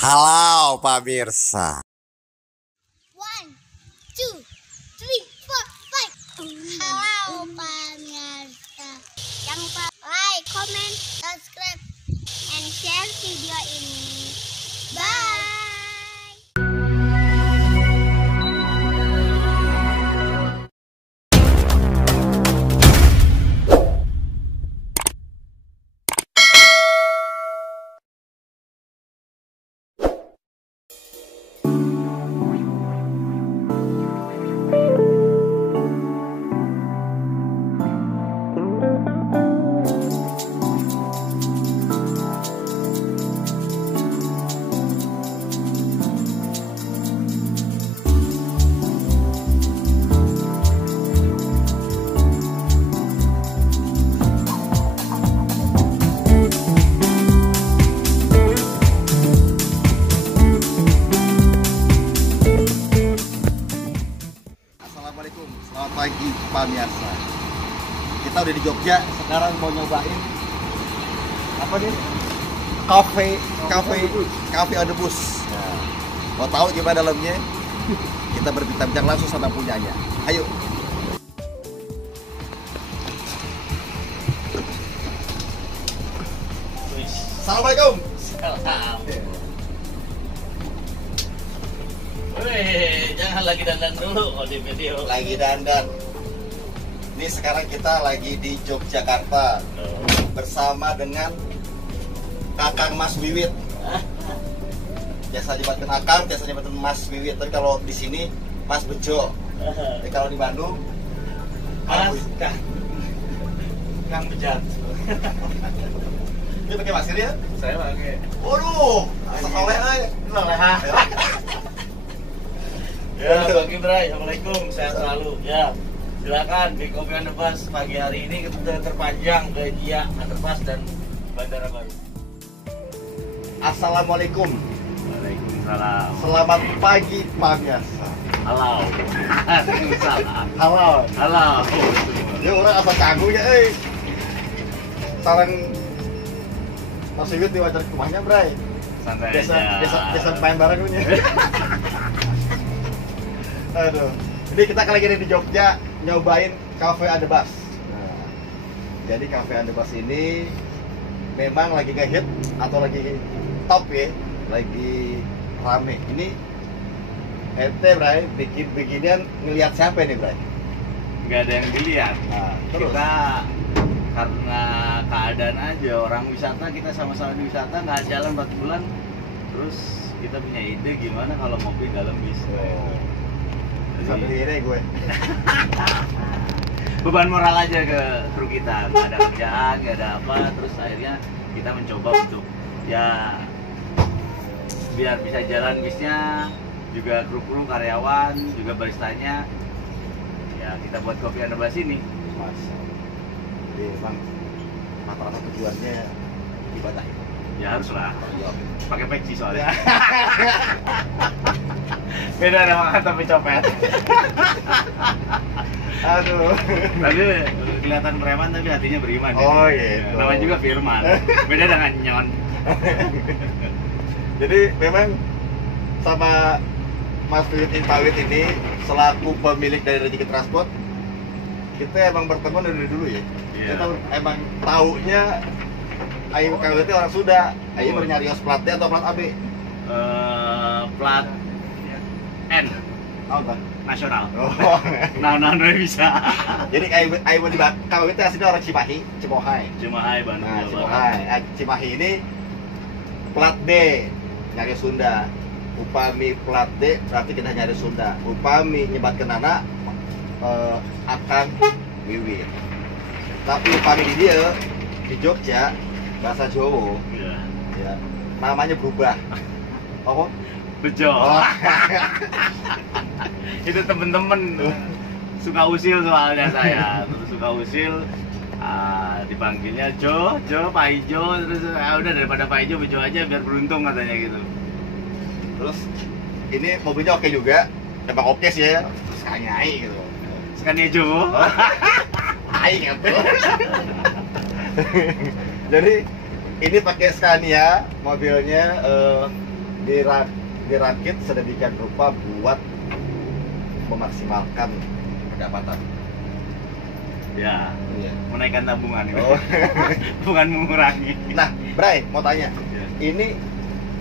Halo pemirsa. One, two, three, four, five. Halo pemirsa. Jangan lupa like, comment, subscribe, and share video ini. Bye. Assalamualaikum, selamat pagi pemirsa. Kita udah di Jogja, sekarang mau nyobain apa nih? Cafe on the bus. Nah, mau tahu gimana dalamnya? Kita berbincang langsung sama punyanya. Ayo. Assalamualaikum. Salam. Wih, jangan lagi dandan dulu kalau di video. Lagi dandan. Ini sekarang kita lagi di Yogyakarta bersama dengan Kakang Mas Wiwit. Biasa dibatkan Akang, biasa dibatkan Mas Wiwit. Tapi kalau di sini Mas Bejo. Tapi kalau di Bandung Mas Kang Bejat. Ini pakai masker ya? Saya pakai. Waduh, soleh aja. Ya, Bang Ibrai, Assalamualaikum, sehat selalu. Ya, silakan di Kopi Underpass pagi hari ini kita terpanjang ke Gia, Underpass dan Bandara Baru. Assalamualaikum. Waalaikumsalam. Selamat pagi pemirsa. Halo. Waalaikumsalam. Halo. Halo. Ya orang apa canggung ya, Sarang Mas Wiwit di wajar rumahnya, Bray. Santai Biasa main bareng punya. Aduh. Ini kita lagi ada di Jogja nyobain Cafe on the Bus. Nah, jadi Cafe on the Bus ini memang lagi ngehit atau lagi top ya, lagi rame. Ini ente Bray bikin beginian ngelihat siapa ini, Bray? Nggak ada yang dilihat. Nah, terus Kita karena keadaan aja orang wisata, kita sama-sama di wisata nggak jalan 4 bulan, terus kita punya ide gimana kalau ngopi dalam bis. sambil ini gue. Beban moral aja ke kru kita, nggak ada kerjaan, nggak ada apa, terus akhirnya kita mencoba untuk ya biar bisa jalan bisnya, juga kru-kru karyawan, juga baristanya, ya kita buat Kopi Underpass ini. Masa. Jadi emang rata-rata tujuannya ibadah itu. Ya haruslah, Iya. pakai peci soalnya. Beda sama tapi copet. Aduh. Tapi kelihatan preman tapi hatinya beriman. Oh, ya. gitu. Namanya juga Firman. Beda dengan Nyon. Jadi memang sama Mas Wiwit Impawit ini selaku pemilik dari Rezeki Transport, kita emang bertemu dari dulu ya. Iya. Kita emang taunya Ayu KW itu orang Sunda. Ayu Oh. nyari plat D atau plat AB? Plat N Oh, enggak. nasional. Oh. Nah, bisa. Jadi Ayu di KW itu aslinya orang Cimahi, Cimohai. Cuma hai Bandung Nah, Jawa Cimohai. Barat. Cimahi ini plat D, nyari Sunda. Upami plat D berarti kita nyari Sunda. Upami nyebatkeun anak Akang Wiwit. Tapi upami di dia di Jogja bahasa Jawa Iya. ya namanya berubah. Apa? Bejo. Oh. Itu temen-temen suka usil soalnya saya. Terus suka usil, dipanggilnya Jo, Pak Ijo, terus udah daripada Pak Ijo Bejo aja biar beruntung katanya gitu. Terus ini mobilnya oke juga, emang oke sih ya. Terus kanyai gitu. Sekali Jo. Aing atuh. Jadi ini pakai Scania mobilnya dirakit sedemikian rupa buat memaksimalkan pendapatan. Ya, Iya. menaikkan tabungan ini. Oh. Bukan mengurangi. Nah, Bray, mau tanya, Ya. ini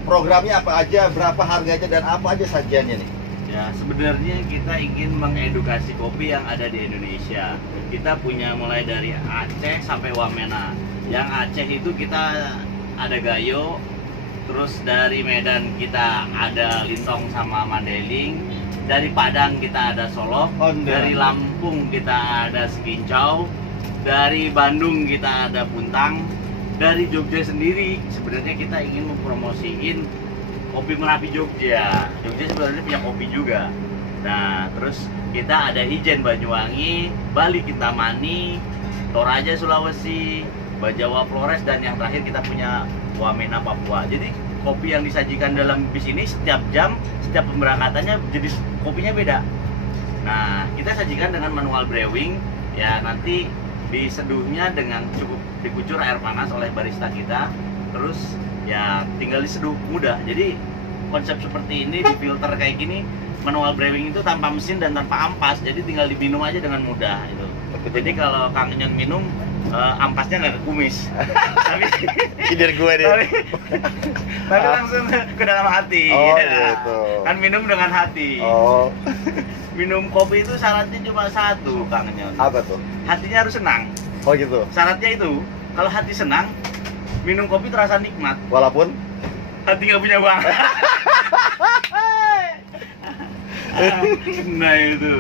programnya apa aja, berapa harganya, dan apa aja sajiannya nih? Ya, sebenarnya kita ingin mengedukasi kopi yang ada di Indonesia. Kita punya mulai dari Aceh sampai Wamena. Yang Aceh itu kita ada Gayo, terus dari Medan kita ada Lintong sama Mandailing, dari Padang kita ada Solok, dari Lampung kita ada Sekincau, dari Bandung kita ada Puntang, dari Jogja sendiri sebenarnya kita ingin mempromosiin kopi Merapi Jogja. Jogja sebenarnya punya kopi juga. Nah, terus kita ada Ijen Banyuwangi, Bali Kintamani, Toraja Sulawesi, Bajawa Flores, dan yang terakhir kita punya Wamena Papua. Jadi kopi yang disajikan dalam bis ini setiap jam, setiap pemberangkatannya jenis kopinya beda. Nah, kita sajikan dengan manual brewing. Ya, nanti diseduhnya dengan cukup dikucur air panas oleh barista kita. Terus ya tinggal diseduh, mudah. Jadi konsep seperti ini, di filter kayak gini, manual brewing itu tanpa mesin dan tanpa ampas, jadi tinggal diminum aja dengan mudah itu. Jadi kalau Kang Nyon minum, ampasnya nggak ke kumis, tapi Kidir gue deh. tapi langsung ke dalam hati. Oh, Ya. gitu. Kan minum dengan hati. Oh, Minum kopi itu syaratnya cuma satu, Kang Nyon. apa tuh? Hatinya harus senang. Oh gitu. Syaratnya itu, kalau hati senang, minum kopi terasa nikmat. Walaupun Hati nggak punya uang. Nah itu.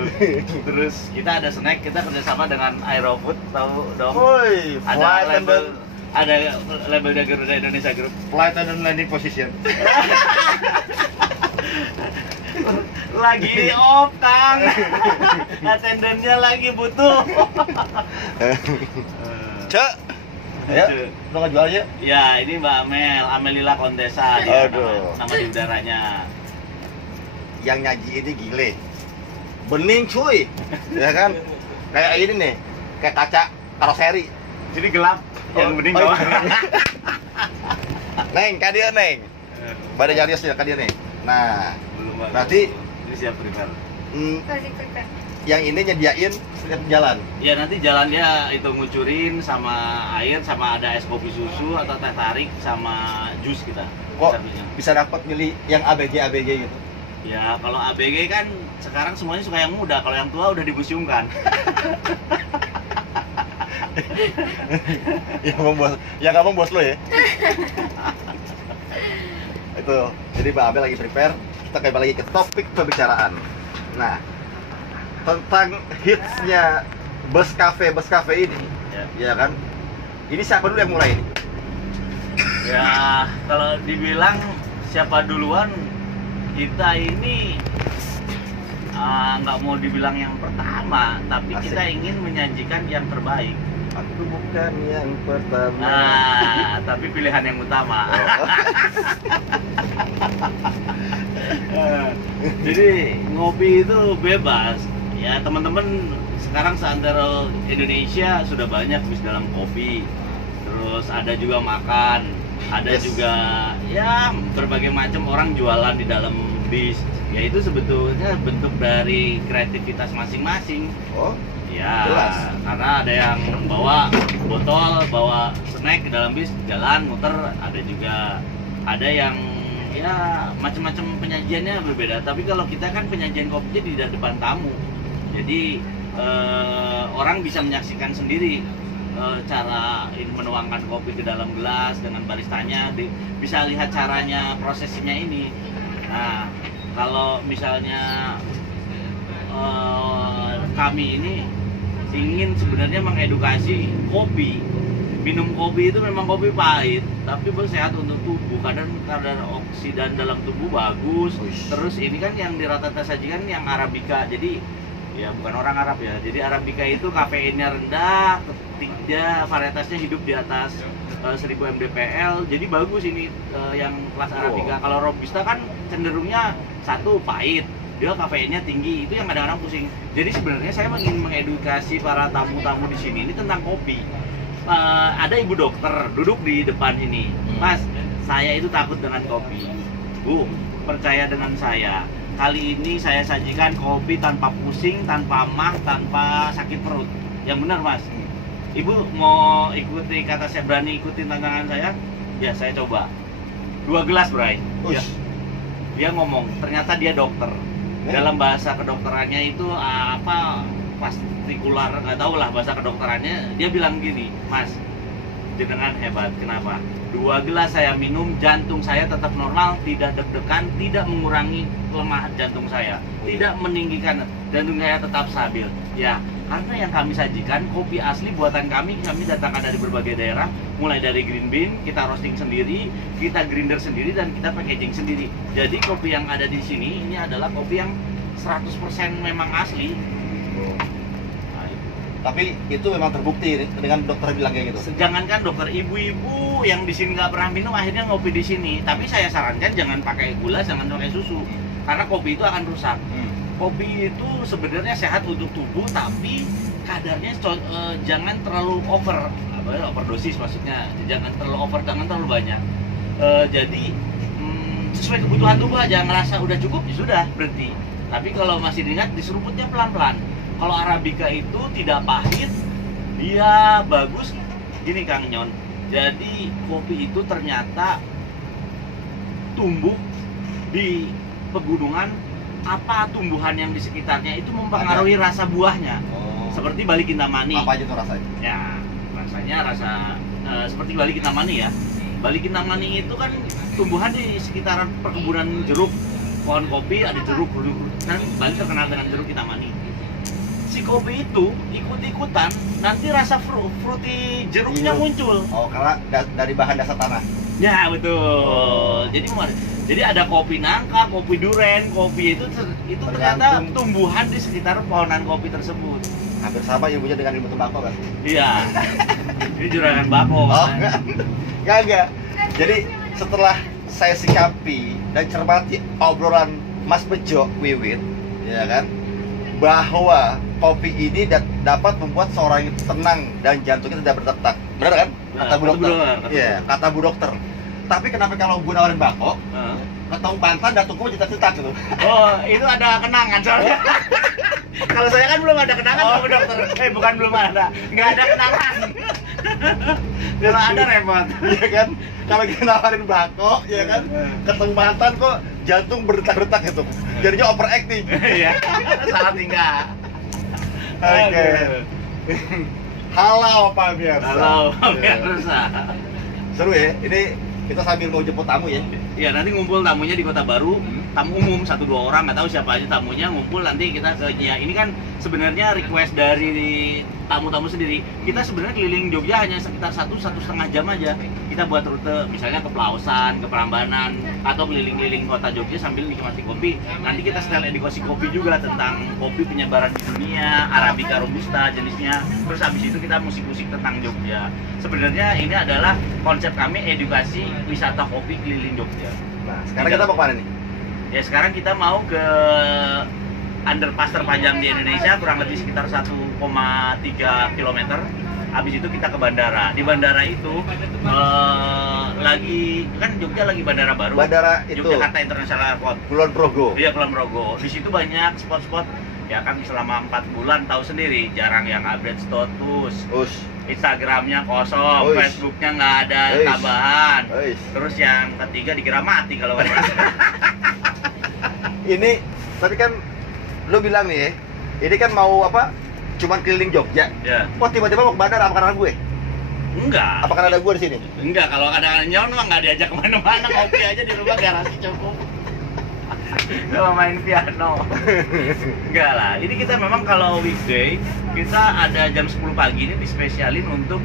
Terus kita ada snack, kita kerjasama dengan Aerofood, tahu dong? woi, Ada labelnya Garuda Indonesia Group. flight and landing position. Lagi off, Kang. Attendennya lagi butuh. Cek. Ya, lo nggak jual aja? Ya, ini Mbak Amel, Amelila Contessa dia Aduh. nama di udaranya. Yang nyaji ini gile. Bening cuy. Ya kan? Kayak ini nih, kayak kaca karoseri. Jadi gelap, yang bening oh, bawah. Neng, kak dia neng. Pada jarius ya kak dia neng. Nah, Belum. berarti ini siap prepare. Kasih prepare. yang ini nyediain setiap jalan. Ya nanti jalannya itu ngucurin sama air, sama ada es kopi susu atau teh tarik sama jus kita. Kok Servisnya. bisa dapat milih yang ABG gitu? Ya kalau ABG kan sekarang semuanya suka yang muda, kalau yang tua udah dimuseumkan. yang kamu bos lo ya. Itu. Jadi Mbak Abel lagi prepare. Kita kembali lagi ke topik pembicaraan. Nah, tentang hitsnya bus cafe ini, Ya. ya kan? Ini siapa dulu yang mulai ini? Ya kalau dibilang siapa duluan, kita ini nggak mau dibilang yang pertama, tapi Asik. kita ingin menyajikan yang terbaik. Aku bukan yang pertama. Nah, tapi pilihan yang utama. Jadi ngopi itu bebas. Ya teman-teman sekarang seantero Indonesia sudah banyak bis dalam kopi. Terus ada juga makan, ada Yes. juga ya berbagai macam orang jualan di dalam bis. Ya itu sebetulnya bentuk dari kreativitas masing-masing. Oh, Ya, Jelas. karena ada yang bawa botol, bawa snack ke dalam bis, jalan, muter, ada juga ada yang ya macam-macam penyajiannya berbeda. Tapi kalau kita kan penyajian kopinya di depan tamu, jadi orang bisa menyaksikan sendiri cara menuangkan kopi ke dalam gelas dengan baristanya, bisa lihat caranya prosesinya ini. Nah, kalau misalnya kami ini ingin sebenarnya mengedukasi kopi. Minum kopi itu memang kopi pahit, tapi bersehat untuk tubuh. Kadar oksidan dalam tubuh bagus. Uish. Terus ini kan yang dirata-rata sajikan yang Arabica. Jadi ya bukan orang Arab ya. Jadi Arabica itu kafeinnya rendah, dia varietasnya hidup di atas 1000 mdpl. Jadi bagus ini yang kelas Arabica. Kalau Robusta kan cenderungnya satu pahit, dia kafeinnya tinggi, itu yang kadang-kadang pusing. Jadi sebenarnya saya ingin mengedukasi para tamu-tamu di sini ini tentang kopi. Ada ibu dokter duduk di depan ini, Mas, saya itu takut dengan kopi. Bu, percaya dengan saya. Kali ini saya sajikan kopi tanpa pusing, tanpa mah, tanpa sakit perut. Yang benar, Mas. Ibu mau ikuti kata saya, berani ikutin tantangan saya? Ya, saya coba. 2 gelas, Bray. Ya. Dia ngomong, ternyata dia dokter. Dalam bahasa kedokterannya itu apa, partikular, nggak tahu lah bahasa kedokterannya. Dia bilang gini, Mas, jenengan hebat. Kenapa? 2 gelas saya minum, jantung saya tetap normal, tidak deg-degan, tidak mengurangi kelemahan jantung saya, tidak meninggikan, jantung saya tetap stabil. Ya, karena yang kami sajikan kopi asli buatan kami datangkan dari berbagai daerah, mulai dari green bean, kita roasting sendiri, kita grinder sendiri, dan kita packaging sendiri. Jadi kopi yang ada di sini ini adalah kopi yang 100% memang asli. Tapi itu memang terbukti dengan dokter bilang kayak gitu. Jangankan dokter, ibu-ibu yang di sini nggak pernah minum akhirnya ngopi di sini. Tapi saya sarankan jangan pakai gula, jangan pakai susu, karena kopi itu akan rusak. Kopi itu sebenarnya sehat untuk tubuh, tapi kadarnya jangan terlalu overdosis, maksudnya jangan terlalu over, jangan terlalu banyak. Jadi sesuai kebutuhan tubuh aja, ngerasa udah cukup ya sudah berhenti. Tapi kalau masih diingat, diseruputnya pelan-pelan. Kalau Arabica itu tidak pahit, dia bagus. Gini Kang Nyon, jadi kopi itu ternyata tumbuh di pegunungan. Apa tumbuhan yang di sekitarnya itu mempengaruhi rasa buahnya. Seperti Bali Kintamani. Apa aja tuh rasanya? Ya, rasanya seperti Bali Kintamani ya. Bali Kintamani itu kan tumbuhan di sekitaran perkebunan jeruk. Pohon kopi ada jeruk, kan Bali terkenal dengan jeruk Kintamani. Si kopi itu ikut-ikutan, nanti rasa fruity jeruknya muncul. Oh, karena dari bahan dasar tanah. Ya, betul. Jadi ada kopi nangka, kopi duren, kopi itu ternyata tumbuhan di sekitar pohonan kopi tersebut. Hampir sama ilmunya dengan ilmu tembakau kan? Iya. Ini juragan bako. Oh, enggak. Jadi setelah saya sikapi dan cermati obrolan Mas Bejo Wiwit, ya kan, bahwa kopi ini dapat membuat seorang itu tenang dan jantungnya tidak berdetak. Benar kan? Kata Bu Dokter. Iya, kata Bu Dokter. Tapi kenapa kalau gue nawarin bako, ketemu Banten, jantungku cetak-cetak gitu. Oh, itu ada kenangan soalnya. Kalau saya kan belum ada kenangan sama Bu Dokter. Bukan belum ada, nggak ada kenangan. Kalau ada repot. Iya kan? Kalau kita nawarin bako, ya kan, ketemu Banten kok jantung berdetak-detak gitu. Jadinya overacting. Iya, salah tingkah. Oke. Halo Pak Biasa. Halo Pak Biasa. Seru ya, ini kita sambil mau jemput tamu ya. Iya, nanti ngumpul tamunya di Kota Baru, tamu umum 1-2 orang, nggak tahu siapa aja tamunya, ngumpul nanti kita ke Nya. Ini kan sebenarnya request dari tamu-tamu sendiri. Kita sebenarnya keliling Jogja hanya sekitar 1-1,5 jam aja. Kita buat rute misalnya ke Pelausan, ke Prambanan, atau keliling-keliling kota Jogja sambil nikmati kopi. Nanti kita setel edukasi kopi juga tentang kopi penyebaran di dunia, Arabica Robusta jenisnya. Terus habis itu kita musik-musik tentang Jogja. Sebenarnya ini adalah konsep kami, edukasi wisata kopi keliling Jogja. Nah, sekarang kita mau kemana nih? Ya, sekarang kita mau ke underpass terpanjang di Indonesia, kurang lebih sekitar 1,3 km. Habis itu kita ke bandara. Di bandara itu lagi kan Jogja lagi bandara baru. Bandara itu Yogyakarta International Airport. Kulon Progo. Iya, Kulon Progo. Di situ banyak spot-spot. Ya kan selama 4 bulan tahu sendiri, jarang yang update status. Instagramnya kosong, Facebooknya nggak ada tambahan. Terus yang ketiga dikira mati kalau ada. Ini, tapi kan lo bilang nih, ini kan mau apa? Cuman keliling Jogja. Ya. Kok tiba-tiba mau ke bandara? Apa karena gue? Enggak. Apa karena ada gue di sini? Enggak, kalau ada Nyon mah nggak diajak kemana-mana, ngopi aja di rumah garasi cukup. Kalau main piano. Enggak lah, ini kita memang kalau weekday kita ada jam 10 pagi ini dispesialin untuk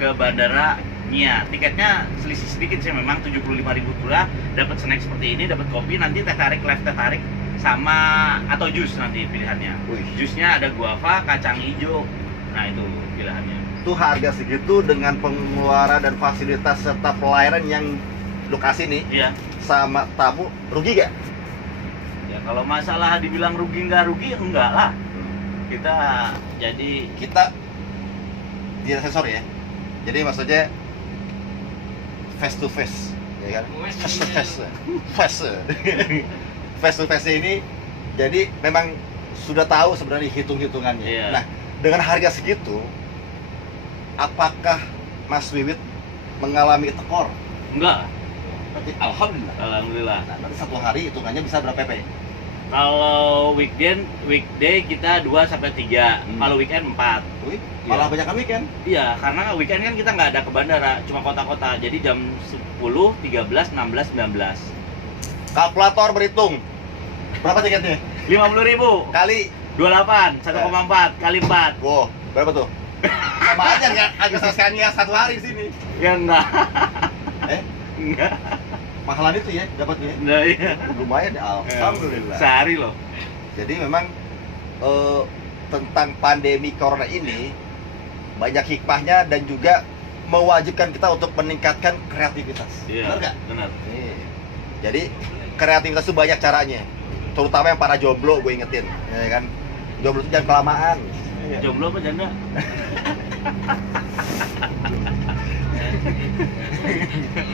ke bandara Nya. Tiketnya selisih sedikit sih, memang 75.000 pula. Dapat snack seperti ini, dapat kopi, nanti teh tarik, live teh tarik sama atau jus nanti pilihannya. Jusnya ada guava, kacang hijau. Nah, itu pilihannya. Itu harga segitu dengan pengeluaran dan fasilitas serta pelayanan yang lokasi nih. Iya. Sama tamu, rugi gak? Ya, kalau masalah dibilang rugi nggak rugi, enggak lah. Kita tidak sensor ya. Jadi maksudnya face to face. ya kan? Face to face ini, jadi memang sudah tahu sebenarnya hitung-hitungannya. Iya. Nah, dengan harga segitu, apakah Mas Wiwit mengalami tekor? Enggak, Berarti alhamdulillah. alhamdulillah. Nah, nanti satu hari hitungannya bisa berapa PP? Kalau weekday kita 2 sampai 3. Kalau weekend 4. Wih, malah Iya. banyak kan weekend. Iya, karena weekend kan kita nggak ada ke bandara, cuma kota-kota. Jadi jam 10, 13, 16, 19. Kalkulator berhitung. Berapa tiketnya? 50.000 Kali. 28, 1,4 kali 4. Wow, berapa tuh? Sama aja nggak agak Scania satu hari di sini. Ya enggak. Enggak. Mahalan itu ya dapatnya. Nah, iya. Lumayan ya, alhamdulillah. Sehari loh. Jadi memang tentang pandemi corona ini banyak hikmahnya dan juga mewajibkan kita untuk meningkatkan kreativitas. Iya. Benar nggak? Benar. Nih. Jadi kreativitas itu banyak caranya. Terutama yang para jomblo gue ingetin, ya kan? Jomblo itu jangan kelamaan. Jomblo apa janda?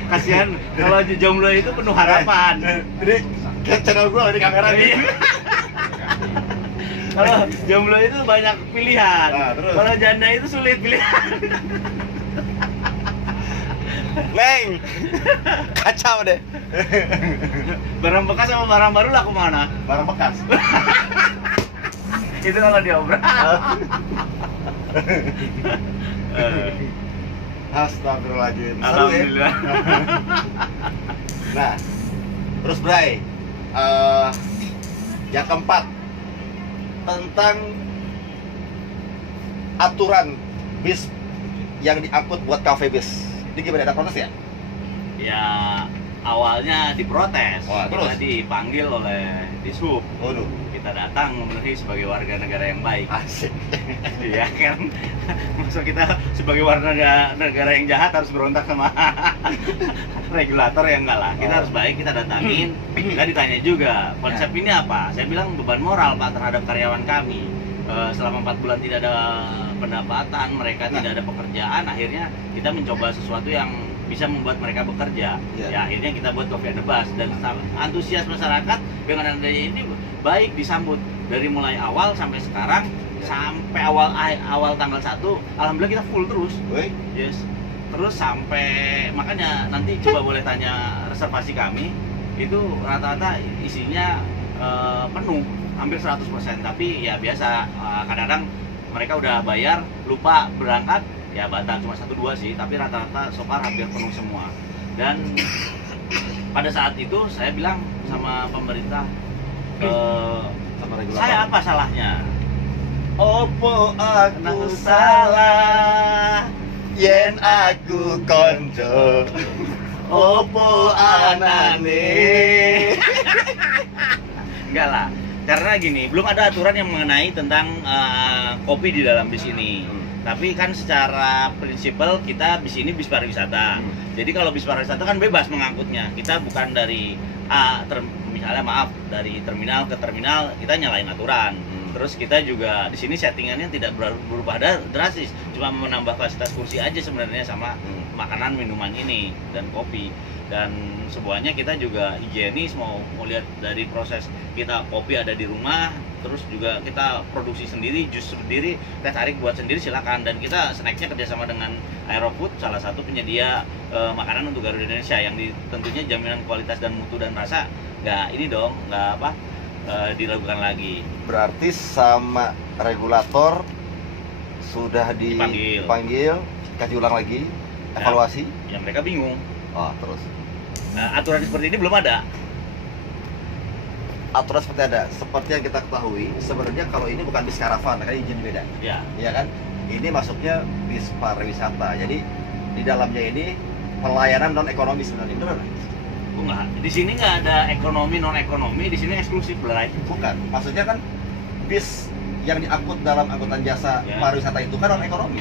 Kasihan kalau jomblo itu penuh harapan. Jadi kayak channel gue di kamera nih. Iya. Kalau jomblo itu banyak pilihan. Nah, terus? Kalau janda itu sulit pilihan. Neng, kacau deh. Barang bekas sama barang baru laku mana? Barang bekas. Itu kalau diobrak. Astagfirullahaladzim. Seru ya? Alhamdulillah. Nah, terus Bray, yang keempat tentang aturan bis yang diangkut buat cafe bis. Ini gimana, ada protes ya? Ya awalnya diprotes. Wah, Kita terus? dipanggil oleh Dishub. Waduh, Kita datang memenuhi sebagai warga negara yang baik. asik. Iya kan, maksud kita sebagai warga negara yang jahat harus berontak sama regulator, yang enggak lah. Kita Oh. harus baik, kita datangin. Kita ditanya juga konsep ini apa. Saya bilang beban moral Pak terhadap karyawan kami. Selama 4 bulan tidak ada pendapatan, mereka Nah. tidak ada pekerjaan. Akhirnya kita mencoba sesuatu yang bisa membuat mereka bekerja. Iya. Ya akhirnya kita buat Coffee and the Bus, dan antusias masyarakat dengan adanya ini baik disambut dari mulai awal sampai sekarang. Sampai awal tanggal 1 alhamdulillah kita full terus. Woi, Yes. Terus sampai, makanya nanti coba boleh tanya reservasi kami, itu rata-rata isinya penuh hampir 100%. Tapi ya biasa, kadang-kadang mereka udah bayar lupa berangkat, ya batal cuma 1-2 sih, tapi rata-rata so far hampir penuh semua. Dan pada saat itu saya bilang sama pemerintah, sama regulator. saya apa salahnya? Opo Aku aku salah, yen aku konco. Opo anane. enggak lah. Karena gini, belum ada aturan yang mengenai tentang kopi di dalam bis ini. Tapi kan secara prinsipal kita bis ini bis pariwisata. Jadi kalau bis pariwisata kan bebas mengangkutnya. Kita bukan dari misalnya maaf, dari terminal ke terminal kita nyalain aturan. Terus kita juga di sini settingannya tidak berubah drastis, cuma menambah fasilitas kursi aja sebenarnya sama makanan minuman ini dan kopi. Dan semuanya kita juga higienis, mau lihat dari proses kita kopi ada di rumah, terus juga kita produksi sendiri, jus sendiri, teh tarik buat sendiri, silakan. Dan kita snacknya kerjasama dengan Aerofood, salah satu penyedia makanan untuk Garuda Indonesia, yang tentunya jaminan kualitas dan mutu dan rasa nggak diragukan lagi. Berarti Sama regulator sudah dipanggil, kaji ulang lagi, evaluasi. Ya mereka bingung. Oh, terus Aturan seperti ini belum ada. aturan seperti ada, seperti yang kita ketahui sebenarnya kalau ini bukan bis karavan, kan izin beda, Ya. ya kan? Ini masuknya bis pariwisata, jadi di dalamnya ini pelayanan non ekonomi sebenarnya, benar? Enggak. Di sini nggak ada ekonomi non ekonomi. Di sini eksklusif berai. Bukan, maksudnya kan bis yang diangkut dalam angkutan jasa Ya. pariwisata itu kan non ekonomi,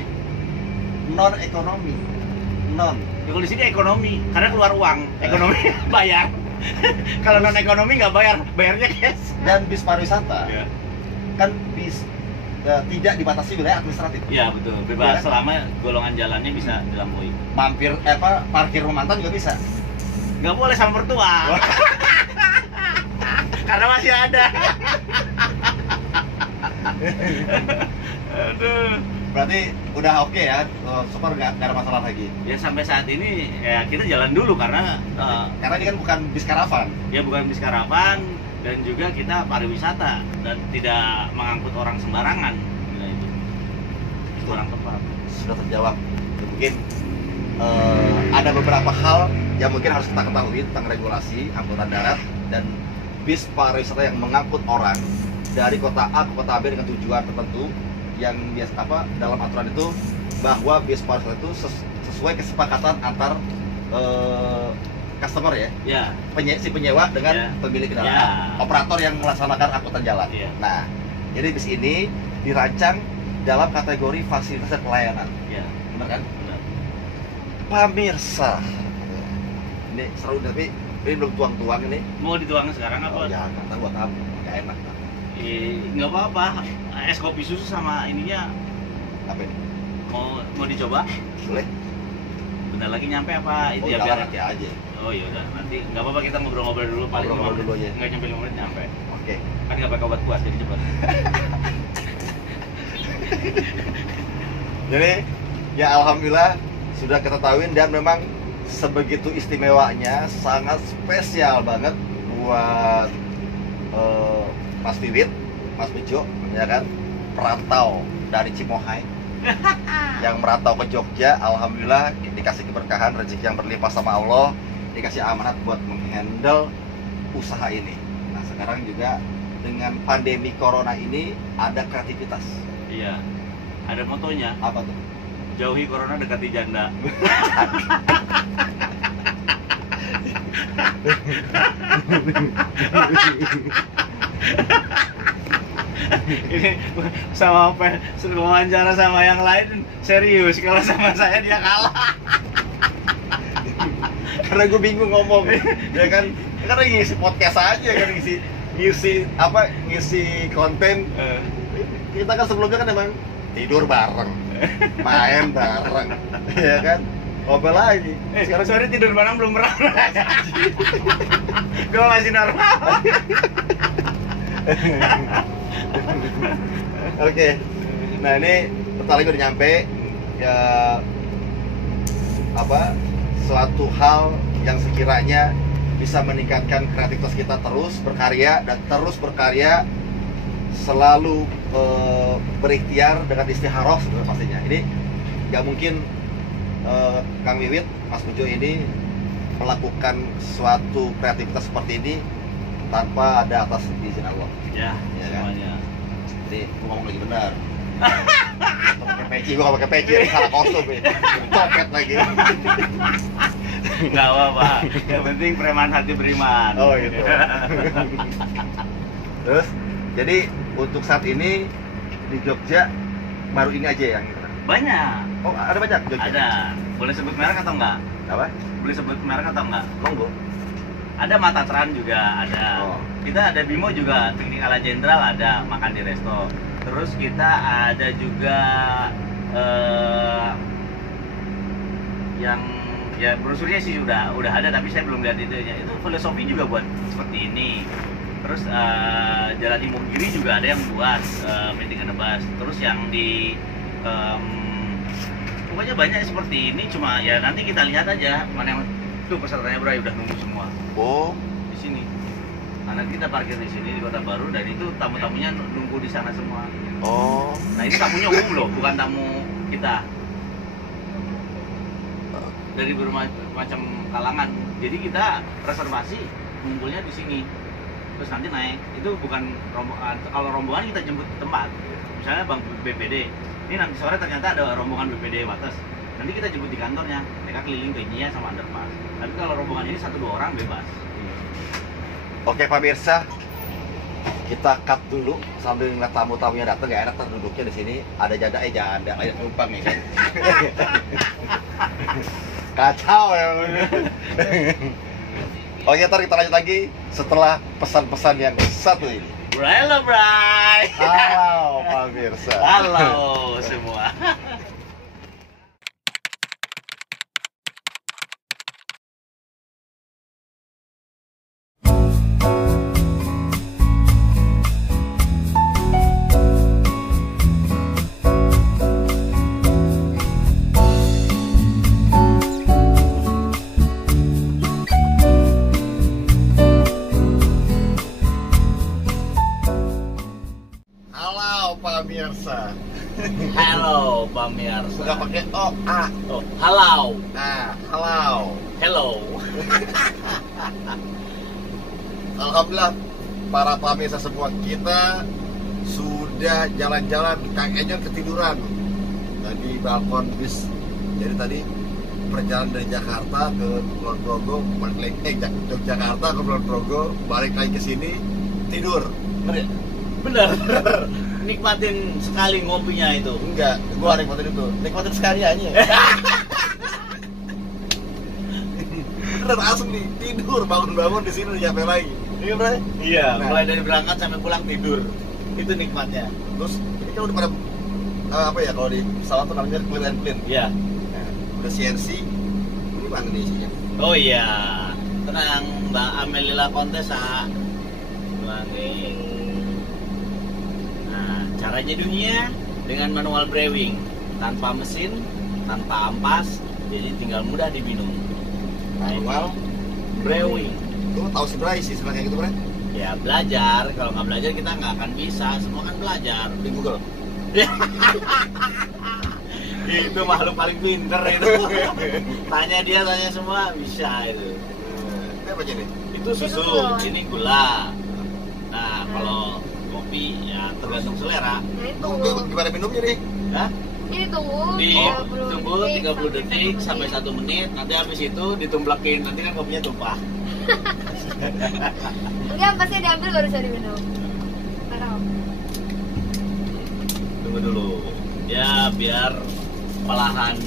non. Ya, kalau di sini ekonomi, karena keluar uang. Ekonomi bayar. Kalau non ekonomi nggak bayar, bayarnya cash. Dan bis pariwisata Ya. kan bis tidak dibatasi wilayah administratif. Ya betul, bebas Ya. selama golongan jalannya bisa dilampaui. Parkir rumah mantan juga bisa. nggak boleh sama mertua. Karena masih ada. Aduh. Berarti udah oke ya, super nggak ada masalah lagi. Ya sampai saat ini ya kita jalan dulu karena Karena ini kan bukan bis karavan. ya bukan bis karavan dan juga kita pariwisata dan tidak mengangkut orang sembarangan. Nah, itu kurang tepat. Sudah terjawab. Mungkin ada beberapa hal yang mungkin harus kita ketahui tentang regulasi angkutan darat dan bis pariwisata yang mengangkut orang dari kota A ke kota B dengan tujuan tertentu yang biasa dalam aturan itu bahwa bis pariwisata itu sesuai kesepakatan antar customer ya, Ya, si penyewa dengan Ya. pemilik kendaraan, Ya. operator yang melaksanakan angkutan jalan. Ya. Nah, jadi bis ini dirancang dalam kategori fasilitas dan pelayanan, ya, benar kan? benar. Pemirsa, ini seru tapi ini belum tuang-tuang ini. Mau dituang sekarang apa? Oh ya, kata gua tahu, nggak enak. Nggak apa-apa. Es kopi susu sama ininya Apa ini? mau dicoba? Boleh? Bentar lagi nyampe apa? Itu Oh, ya jalan biar. kaki aja. Oh iya udah, nanti nggak apa-apa kita ngobrol-ngobrol dulu paling Ngobrol-ngobrol 5 dulu menit. aja. Nggak nyampe 5 menit nyampe. Oke. Kan nggak pakai obat kuat jadi cepet. Jadi ya alhamdulillah sudah kita tahuin dan memang sebegitu istimewanya, sangat spesial banget buat Mas Vivit, Mas Bejo, ya kan, perantau dari Cimohai yang merantau ke Jogja. Alhamdulillah dikasih keberkahan, rezeki yang berlimpah sama Allah, dikasih amanat buat menghandle usaha ini. Nah sekarang juga dengan pandemi corona ini ada kreativitas. Iya. Ada motonya, Apa tuh? jauhi corona dekati janda. Ini sama apa? Wawancara sama yang lain serius, kalau sama saya dia kalah. Karena gue bingung ngomong, ya kan? Karena ngisi podcast aja kan, ngisi konten. Kita kan sebelumnya kan emang tidur bareng, main bareng, ya kan? Ngobrol lagi. Sekarang sorry tidur bareng belum pernah. Gue masih normal. Oke. Nah ini bentar lagi udah nyampe ya, suatu hal yang sekiranya bisa meningkatkan kreativitas kita terus berkarya dan terus berkarya, selalu berikhtiar dengan istiharoh sebenarnya pastinya. Ini nggak mungkin Kang Wiwit, Mas Bejo ini melakukan suatu kreativitas seperti ini tanpa ada atas izin Allah. Ya, Ya kan? semuanya. Jadi gua ngomong lagi benar. Pakai peci, gua nggak pakai peci, ini salah kostum ya. Copet lagi. Nggak apa-apa. Yang penting preman hati beriman. Oh gitu. Terus, jadi untuk saat ini di Jogja baru ini aja yang Banyak. oh ada banyak Jogja. Ada. Boleh sebut merek atau enggak? Apa? Boleh sebut merek atau enggak? Monggo. Ada Matatran juga ada. Oh. Kita ada Bimo juga, teknik ala jenderal ada, makan di resto. Terus kita ada juga yang ya brosurnya sih udah ada, tapi saya belum lihat itunya. Itu filosofi juga buat seperti ini. Terus Jalan Imogiri juga ada yang buat meeting and bus. Terus yang di pokoknya banyak seperti ini, cuma ya nanti kita lihat aja mana yang tuh pesertanya Bray udah nunggu semua Oh, di sini. Karena kita parkir di sini di Kota Baru dan itu tamu-tamunya nunggu di sana semua. oh. Nah ini tamunya umum loh, bukan tamu kita. Dari berbagai macam kalangan. Jadi kita reservasi ngumpulnya di sini. Terus nanti naik. Itu bukan rombongan. Kalau rombongan kita jemput ke tempat. Misalnya Bang BPD. Ini nanti sore ternyata ada rombongan BPD Wates. Nanti kita jemput di kantornya. Mereka keliling ke India sama underpass. Tapi kalau rombongan ini 1-2 orang bebas. Oke pemirsa, kita cut dulu sambil ngeliat tamu-tamunya datang. Gak enak duduknya di sini. Ada janda lain numpang ya kan. Kacau ya. Oke, ntar kita lanjut lagi setelah pesan-pesan yang satu ini. Halo Bray. Halo pemirsa. Halo semua. Halo pemirsa. Nggak pakai O, A. Oh, halo. Nah, halo. Hello. Alhamdulillah para pemirsa semua, kita sudah jalan-jalan. Kang Ejon ketiduran tadi balkon bis. Jadi tadi perjalanan dari Jakarta ke Kulon Progo, balik lagi Jakarta ke Kulon Progo, balik lagi ke sini tidur. Bener ya? Bener. Nikmatin sekali ngopinya itu. Enggak, gua nikmatin itu. Nikmatin sekali aja. Bener asli tidur, bangun-bangun di sini udah nyampe lagi. Iya, Bray? Iya, Nah. mulai dari berangkat sampai pulang tidur. Itu nikmatnya. Terus ini kan udah pada apa ya, kalau di pesawat tuh namanya clean and clean. Iya. Nah, udah CNC. Ini mana nih isinya? Oh iya. Tenang, Mbak Amelila Contessa. Nah, cara nyeduhnya dengan manual brewing, tanpa mesin, tanpa ampas, jadi tinggal mudah diminum. Manual Brewing. Lu tahu sih Bray, sih sebenarnya gitu, Bray? Ya belajar, kalau nggak belajar kita nggak akan bisa, semua kan belajar. Di Google. Itu makhluk paling pinter itu. Tanya dia, tanya semua, bisa itu. Ini apa aja nih? Itu susu, ini gula. Nah, kalau kopi ya tergantung selera. Nah itu. Itu gimana minumnya nih? Hah? Ini tunggu. Ditunggu 30 detik sampai 1 menit, nanti habis itu ditumblekin, nanti kan kopinya tumpah. Enggak, pasti diambil baru bisa diminum. Taruh. Tunggu dulu. Ya, biar pelahan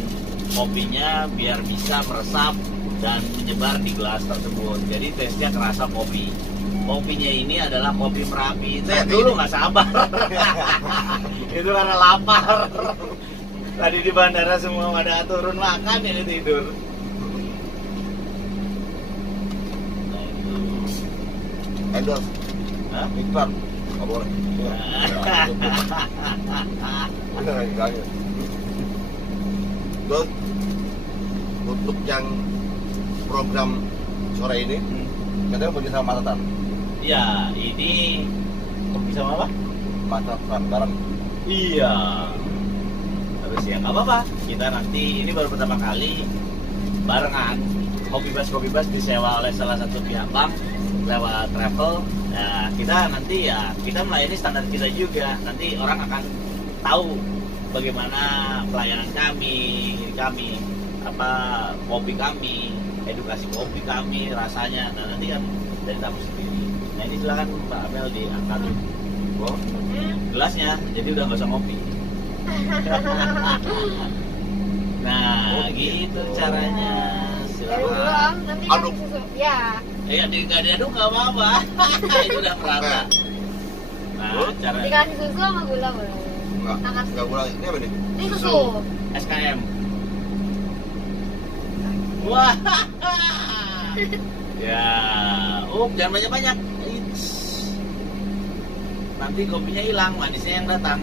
kopinya biar bisa meresap dan menyebar di gelas tersebut. Jadi tesnya kerasa kopi. Kopinya ini adalah kopi Merapi. Saya dulu nggak sabar. Itu karena lapar. Tadi di bandara semua pada turun makan, ini tidur. Nah, itu. Endorse. Hah? Iklan. Nggak boleh. Enggak. Terus untuk yang program sore ini, katanya pergi sama Mas Tatan. Ya, ini kopi sama apa? Mas Tatan bareng. Iya. Terus ya nggak apa-apa. Kita nanti ini baru pertama kali barengan kopi bas disewa oleh salah satu pihak bank lewat travel. Nah, kita nanti ya kita melayani standar kita juga. Nanti orang akan tahu bagaimana pelayanan kami apa kopi kami, edukasi kopi kami, rasanya. Nah, nanti kan dari tamu sendiri. Nah, ini silakan Mbak Amel diangkat. Oh, gelasnya, jadi udah nggak usah ngopi. Nah, gitu caranya. Dari dulu Silakan. Om, nanti Aduk. kasih susu. Ya. Ya, nggak diaduk nggak apa-apa. Itu udah merata. Nah, cara Dikasih susu sama gula boleh. Enggak boleh. Ini apa nih? Ini susu. SKM. Wah. Ya, jangan banyak-banyak. Eits. Nanti kopinya hilang, manisnya yang datang.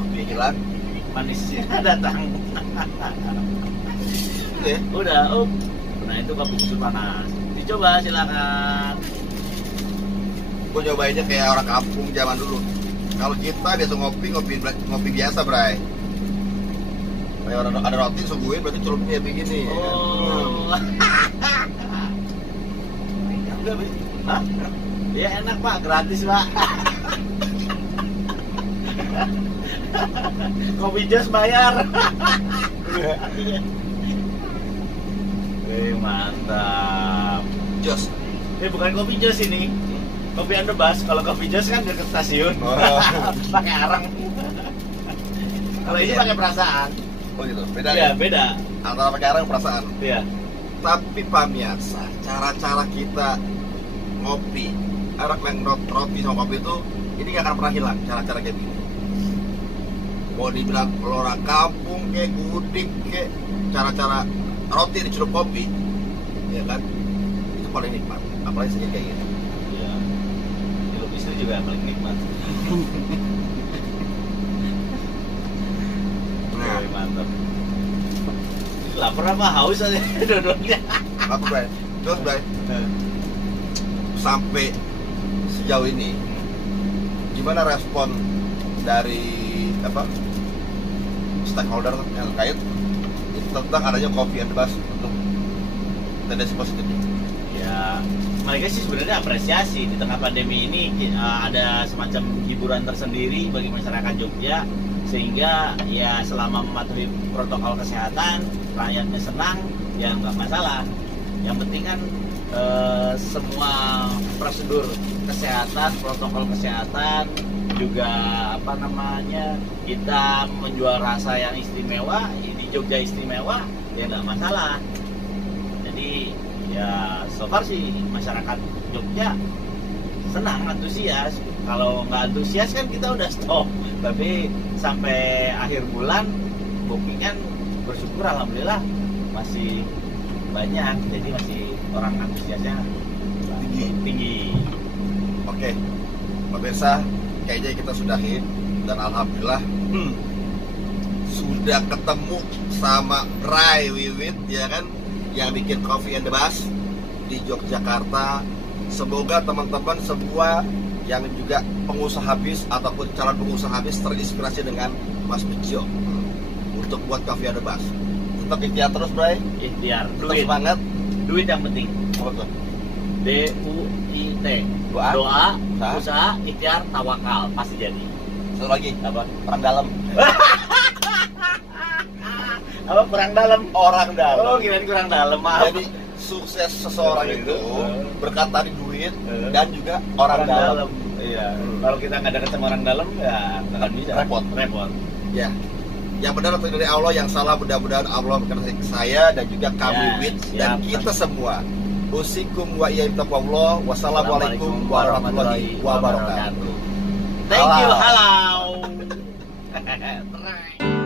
Kopi hilang. Manisnya datang. Oke. Udah, nah itu kopi susu panas. Dicoba silakan. Gue nyobainnya kayak orang kampung zaman dulu. Kalau kita biasa ngopi biasa, Bray. Kayak orang ada roti suguhin, berarti celupnya begini. Oh. Hah? Ya enak Pak, gratis Pak. Kopi jos bayar. Mantap. Jos. Ini bukan kopi jos ini. Kopi Andebas. Kalau kopi jos kan dekat stasiun. Oh. Pakai arang. Kalau ini pakai perasaan. Oh gitu. Beda Iya, ya? beda. Antara pakai arang perasaan. Iya. Tapi pemirsa, cara-cara kita ngopi, roti sama kopi itu ini gak akan pernah hilang. Cara-cara kayak gini. Mau dibilang orang kampung kayak gudik kayak cara-cara roti dicelup kopi, ya kan? Itu paling nikmat. Apalagi saja kayak gini. Iya. Hidup istri juga paling nikmat. Nah, Mantap. Lapar apa haus aja dua-duanya. apa Bray? Terus Bray, sampai sejauh ini gimana respon dari stakeholder yang terkait itu tentang adanya Coffee and the Bus untuk tendensi positifnya. Ya, mereka sih sebenarnya apresiasi di tengah pandemi ini ada semacam hiburan tersendiri bagi masyarakat Jogja, sehingga ya selama mematuhi protokol kesehatan rakyatnya senang, ya nggak masalah. Yang penting kan semua prosedur kesehatan, protokol kesehatan, juga kita menjual rasa yang istimewa di Jogja istimewa, ya nggak masalah. Jadi ya so far sih masyarakat Jogja senang, antusias. Kalau nggak antusias kan kita udah stop, tapi sampai akhir bulan bookingan bersyukur alhamdulillah masih banyak, jadi masih orang antusiasnya tinggi. Oke, pemirsa, kayaknya kita sudahin dan alhamdulillah sudah ketemu sama Bray Wiwit ya kan, yang bikin Coffee and the Bus di Yogyakarta. Semoga teman-teman semua yang juga pengusaha bis ataupun calon pengusaha bis terinspirasi dengan Mas Bejo untuk buat Coffee and the Bus. Tetap ikhtiar terus, Bray. Ikhtiar, Tetap duit, semangat. duit yang penting. Apa tuh? DUIT, Doa, usaha, ikhtiar, tawakal, pasti jadi. Satu lagi, Apa? perang dalam. Apa kurang dalam? Orang dalam. Oh, kirain kurang dalam, maaf. Jadi sukses seseorang itu berkat tadi duit Eh. dan juga orang dalam. Iya. Kalau kita nggak deket sama orang dalam, ya nggak akan bisa. Repot. Ya, yang benar itu dari Allah, yang salah mudah-mudahan Allah mengasih saya dan juga kami Ya, Wits siap. dan kita semua. Usikum wa iyyakum taqwallah. Wassalamualaikum warahmatullahi wabarakatuh. Thank you, Halo. halo. Tenang.